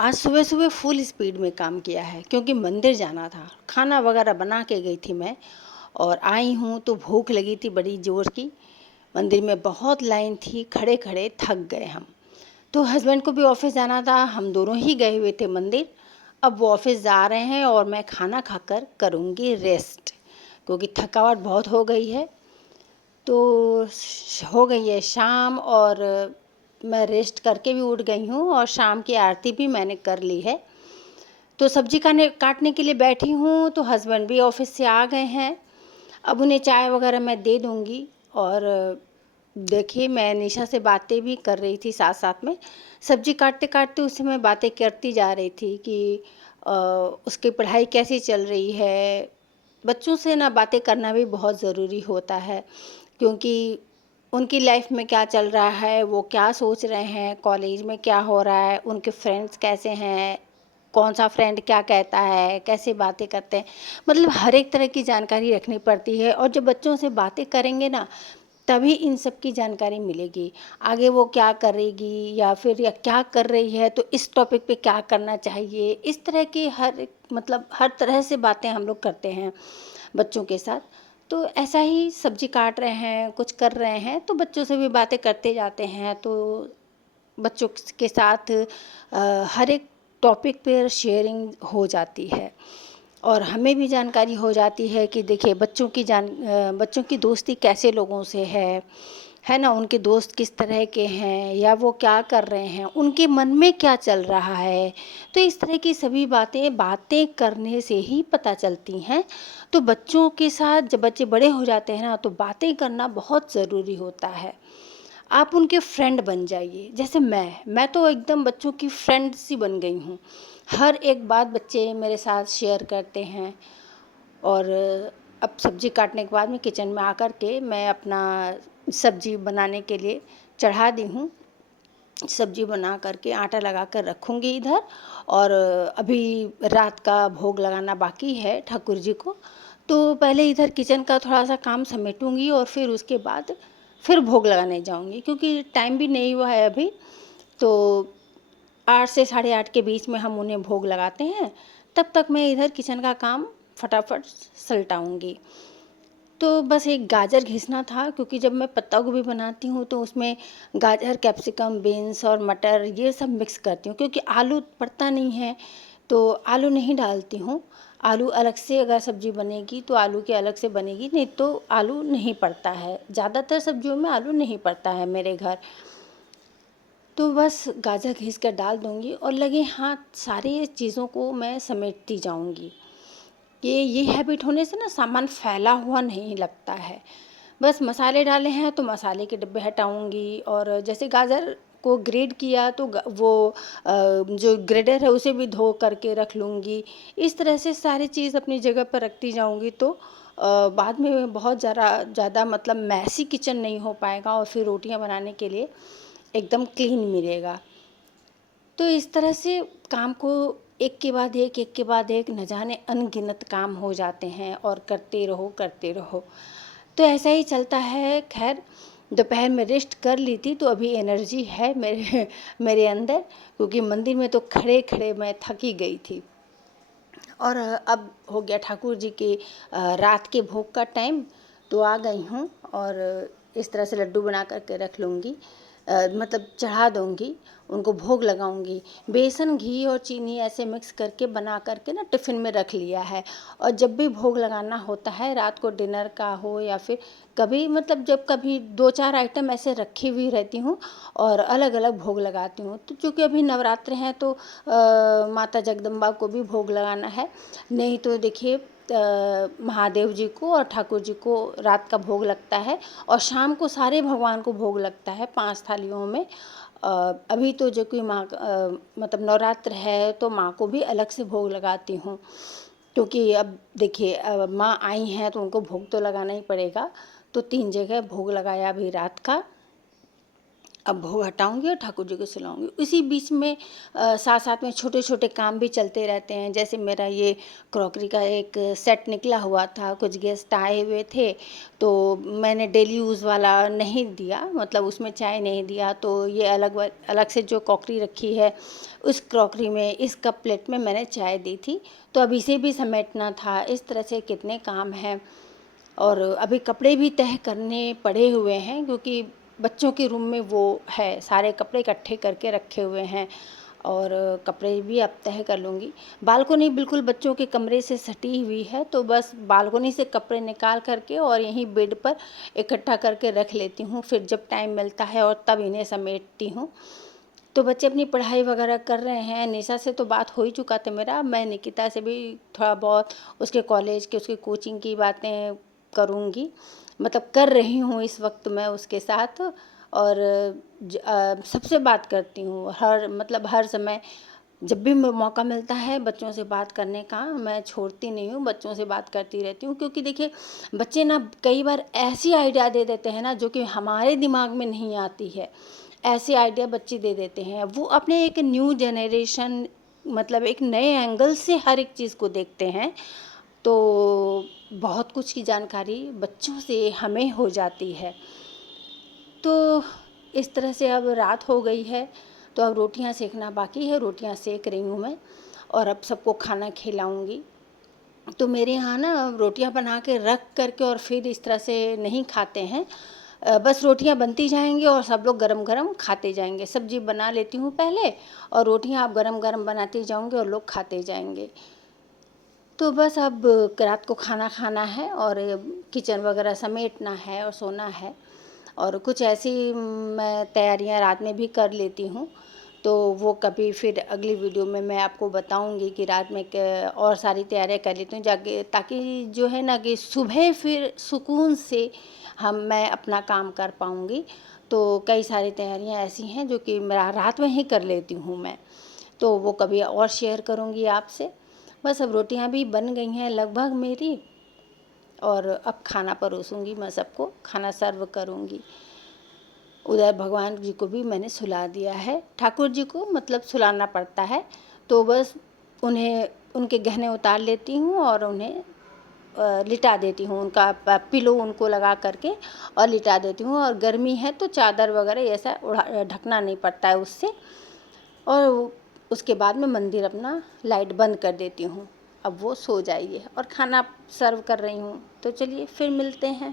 आज सुबह-सुबह full speed में काम किया है क्योंकि मंदिर जाना था। खाना वगैरह बना के गई थी मैं और आई हूँ तो भूख लगी थी बड़ी ज़ोर की। मंदिर में बहुत लाइन थी, खड़े-खड़े थक गए हम। तो हस्बैंड को भी ऑफ़िस जाना था, हम दोनों ही गए हुए थे मंदिर। अब वो ऑफ़िस जा रहे हैं और मैं खाना खाकर करूँगी रेस्ट क्योंकि थकावट बहुत हो गई है। तो हो गई है शाम और मैं रेस्ट करके भी उठ गई हूँ और शाम की आरती भी मैंने कर ली है। तो सब्ज़ी काटने के लिए बैठी हूँ तो हस्बैंड भी ऑफ़िस से आ गए हैं। अब उन्हें चाय वग़ैरह मैं दे दूँगी और देखिए मैं निशा से बातें भी कर रही थी साथ-साथ में। सब्ज़ी काटते-काटते उससे मैं बातें करती जा रही थी कि उसकी पढ़ाई कैसी चल रही है। बच्चों से ना बातें करना भी बहुत ज़रूरी होता है क्योंकि उनकी लाइफ़ में क्या चल रहा है, वो क्या सोच रहे हैं, कॉलेज में क्या हो रहा है, उनके फ्रेंड्स कैसे हैं, कौन-सा फ्रेंड क्या कहता है, कैसे बातें करते हैं। मतलब हर एक तरह की जानकारी रखनी पड़ती है और जब बच्चों से बातें करेंगे ना, तभी इन सब की जानकारी मिलेगी। आगे वो क्या करेगी या क्या कर रही है, तो इस टॉपिक पे क्या करना चाहिए। इस तरह की हर तरह से बातें हम लोग करते हैं बच्चों के साथ। तो ऐसा ही सब्ज़ी काट रहे हैं, कुछ कर रहे हैं, तो बच्चों से भी बातें करते जाते हैं। तो बच्चों के साथ हर एक टॉपिक पर शेयरिंग हो जाती है और हमें भी जानकारी हो जाती है कि देखिए बच्चों की दोस्ती कैसे लोगों से है ना? उनके दोस्त किस तरह के हैं या वो क्या कर रहे हैं, उनके मन में क्या चल रहा है। तो इस तरह की सभी बातें करने से ही पता चलती हैं। तो बच्चों के साथ जब बच्चे बड़े हो जाते हैं ना, तो बातें करना बहुत ज़रूरी होता है। आप उनके फ्रेंड बन जाइए। जैसे मैं तो एकदम बच्चों की फ्रेंड सी बन गई हूँ। हर एक बात बच्चे मेरे साथ शेयर करते हैं और अब सब्ज़ी काटने के बाद में किचन में आकर के मैं अपना सब्ज़ी बनाने के लिए चढ़ा दी हूँ। सब्ज़ी बना कर के आटा लगा कर रखूँगी इधर और अभी रात का भोग लगाना बाकी है ठाकुर जी को। तो पहले इधर किचन का थोड़ा-सा काम समेटूँगी और फिर उसके बाद फिर भोग लगाने जाऊँगी क्योंकि टाइम भी नहीं हुआ है अभी। तो 8 से साढ़े 8 के बीच में हम उन्हें भोग लगाते हैं, तब तक मैं इधर किचन का काम फटाफट सलटाऊँगी। तो बस एक गाजर घिसना था क्योंकि जब मैं पत्ता गोभी बनाती हूँ तो उसमें गाजर, कैप्सिकम, बीन्स और मटर ये सब मिक्स करती हूँ क्योंकि आलू पड़ता नहीं है, तो आलू नहीं डालती हूँ। आलू अलग से अगर सब्ज़ी बनेगी तो आलू के अलग से बनेगी, नहीं तो आलू नहीं पड़ता है। ज़्यादातर सब्जियों में आलू नहीं पड़ता है मेरे घर। तो बस गाजर घिस कर डाल दूँगी और लगे हाथ सारी चीज़ों को मैं समेटती जाऊँगी। ये हैबिट होने से ना सामान फैला हुआ नहीं लगता है। बस मसाले डाले हैं तो मसाले के डिब्बे हटाऊँगी और जैसे गाजर को ग्रेट किया तो जो ग्रेटर है उसे भी धो करके रख लूँगी। इस तरह से सारी चीज़ अपनी जगह पर रखती जाऊँगी तो बाद में बहुत ज़्यादा मतलब मैसी किचन नहीं हो पाएगा और फिर रोटियाँ बनाने के लिए एकदम क्लीन मिलेगा। तो इस तरह से काम को एक के बाद एक न जाने अनगिनत काम हो जाते हैं और करते रहो। तो ऐसा ही चलता है। ख़ैर दोपहर में रेस्ट कर ली थी तो अभी एनर्जी है मेरे मेरे अंदर क्योंकि मंदिर में तो खड़े-खड़े मैं थक ही गई थी। और अब हो गया ठाकुर जी के रात के भोग का टाइम, तो आ गई हूँ और इस तरह से लड्डू बना कर के रख लूँगी। मतलब चढ़ा दूँगी, उनको भोग लगाऊँगी। बेसन, घी और चीनी ऐसे मिक्स करके बना कर के ना टिफ़िन में रख लिया है और जब भी भोग लगाना होता है रात को डिनर का हो या फिर कभी मतलब जब कभी 2-4 आइटम ऐसे रखी हुई रहती हूँ और अलग-अलग भोग लगाती हूँ। तो चूँकि अभी नवरात्र हैं तो माता जगदम्बा को भी भोग लगाना है। नहीं तो देखिए महादेव जी को और ठाकुर जी को रात का भोग लगता है और शाम को सारे भगवान को भोग लगता है 5 थालियों में। अभी तो जो कि मतलब नवरात्र है तो माँ को भी अलग से भोग लगाती हूँ क्योंकि अब देखिए माँ आई हैं तो उनको भोग तो लगाना ही पड़ेगा। तो 3 जगह भोग लगाया अभी रात का। अब भोग हटाऊँगी और ठाकुर जी को सुलाऊँगी। उसी बीच में साथ-साथ में छोटे-छोटे काम भी चलते रहते हैं। जैसे मेरा ये क्रॉकरी का एक सेट निकला हुआ था, कुछ गेस्ट आए हुए थे, तो मैंने डेली यूज़ वाला नहीं दिया, मतलब उसमें चाय नहीं दिया, तो ये अलग से जो क्रॉकरी रखी है, उस क्रॉकरी में, इस कप प्लेट में मैंने चाय दी थी। तो अब इसे भी समेटना था। इस तरह से कितने काम हैं। और अभी कपड़े भी तह करने पड़े हुए हैं, क्योंकि बच्चों के रूम में वो है, सारे कपड़े इकट्ठे करके रखे हुए हैं, और कपड़े भी अब तह कर लूँगी। बालकोनी बिल्कुल बच्चों के कमरे से सटी हुई है, तो बस बालकोनी से कपड़े निकाल करके और यहीं बेड पर इकट्ठा करके रख लेती हूँ, फिर जब टाइम मिलता है और तब इन्हें समेटती हूँ। तो बच्चे अपनी पढ़ाई वगैरह कर रहे हैं। निशा से तो बात हो ही चुका था मेरा। मैं निकिता से भी थोड़ा बहुत उसके कॉलेज के, उसकी कोचिंग की बातें करूँगी, मतलब कर रही हूँ इस वक्त मैं उसके साथ। और सबसे बात करती हूँ, हर समय जब भी मौका मिलता है बच्चों से बात करने का, मैं छोड़ती नहीं हूँ, बच्चों से बात करती रहती हूँ। क्योंकि देखिए, बच्चे ना कई बार ऐसी आइडिया दे देते हैं ना, जो कि हमारे दिमाग में नहीं आती है। ऐसे आइडिया बच्चे दे देते हैं। वो अपने एक न्यू जनरेशन, मतलब एक नए एंगल से हर एक चीज़ को देखते हैं। तो बहुत कुछ की जानकारी बच्चों से हमें हो जाती है। तो इस तरह से अब रात हो गई है, तो अब रोटियां सेकना बाकी है। रोटियां सेक रही हूँ मैं, और अब सबको खाना खिलाऊंगी। तो मेरे यहाँ ना रोटियां बना के रख करके और फिर इस तरह से नहीं खाते हैं। बस रोटियां बनती जाएंगी और सब लोग गरम गरम खाते जाएंगे। सब्जी बना लेती हूँ पहले, और रोटियां आप गरम गरम बनाते जाओगे और लोग खाते जाएंगे। तो बस अब रात को खाना खाना है, और किचन वगैरह समेटना है और सोना है। और कुछ ऐसी मैं तैयारियां रात में भी कर लेती हूँ, तो वो कभी फिर अगली वीडियो में मैं आपको बताऊंगी कि रात में और सारी तैयारियां कर लेती हूँ, जाके ताकि जो है ना कि सुबह फिर सुकून से मैं अपना काम कर पाऊँगी। तो कई सारी तैयारियां ऐसी हैं जो कि मैं रात में ही कर लेती हूँ मैं, तो वो कभी और शेयर करूँगी आपसे। बस अब रोटियां भी बन गई हैं लगभग मेरी, और अब खाना परोसूंगी, मैं सबको खाना सर्व करूंगी। उधर भगवान जी को भी मैंने सुला दिया है। ठाकुर जी को मतलब सुलाना पड़ता है, तो बस उन्हें उनके गहने उतार लेती हूँ और उन्हें लिटा देती हूँ, उनका पिलो उनको लगा करके और लिटा देती हूँ। और गर्मी है तो चादर वगैरह ऐसा ढकना नहीं पड़ता है उससे। और उसके बाद में मंदिर अपना लाइट बंद कर देती हूँ। अब वो सो जाइए, और खाना सर्व कर रही हूँ। तो चलिए फिर मिलते हैं।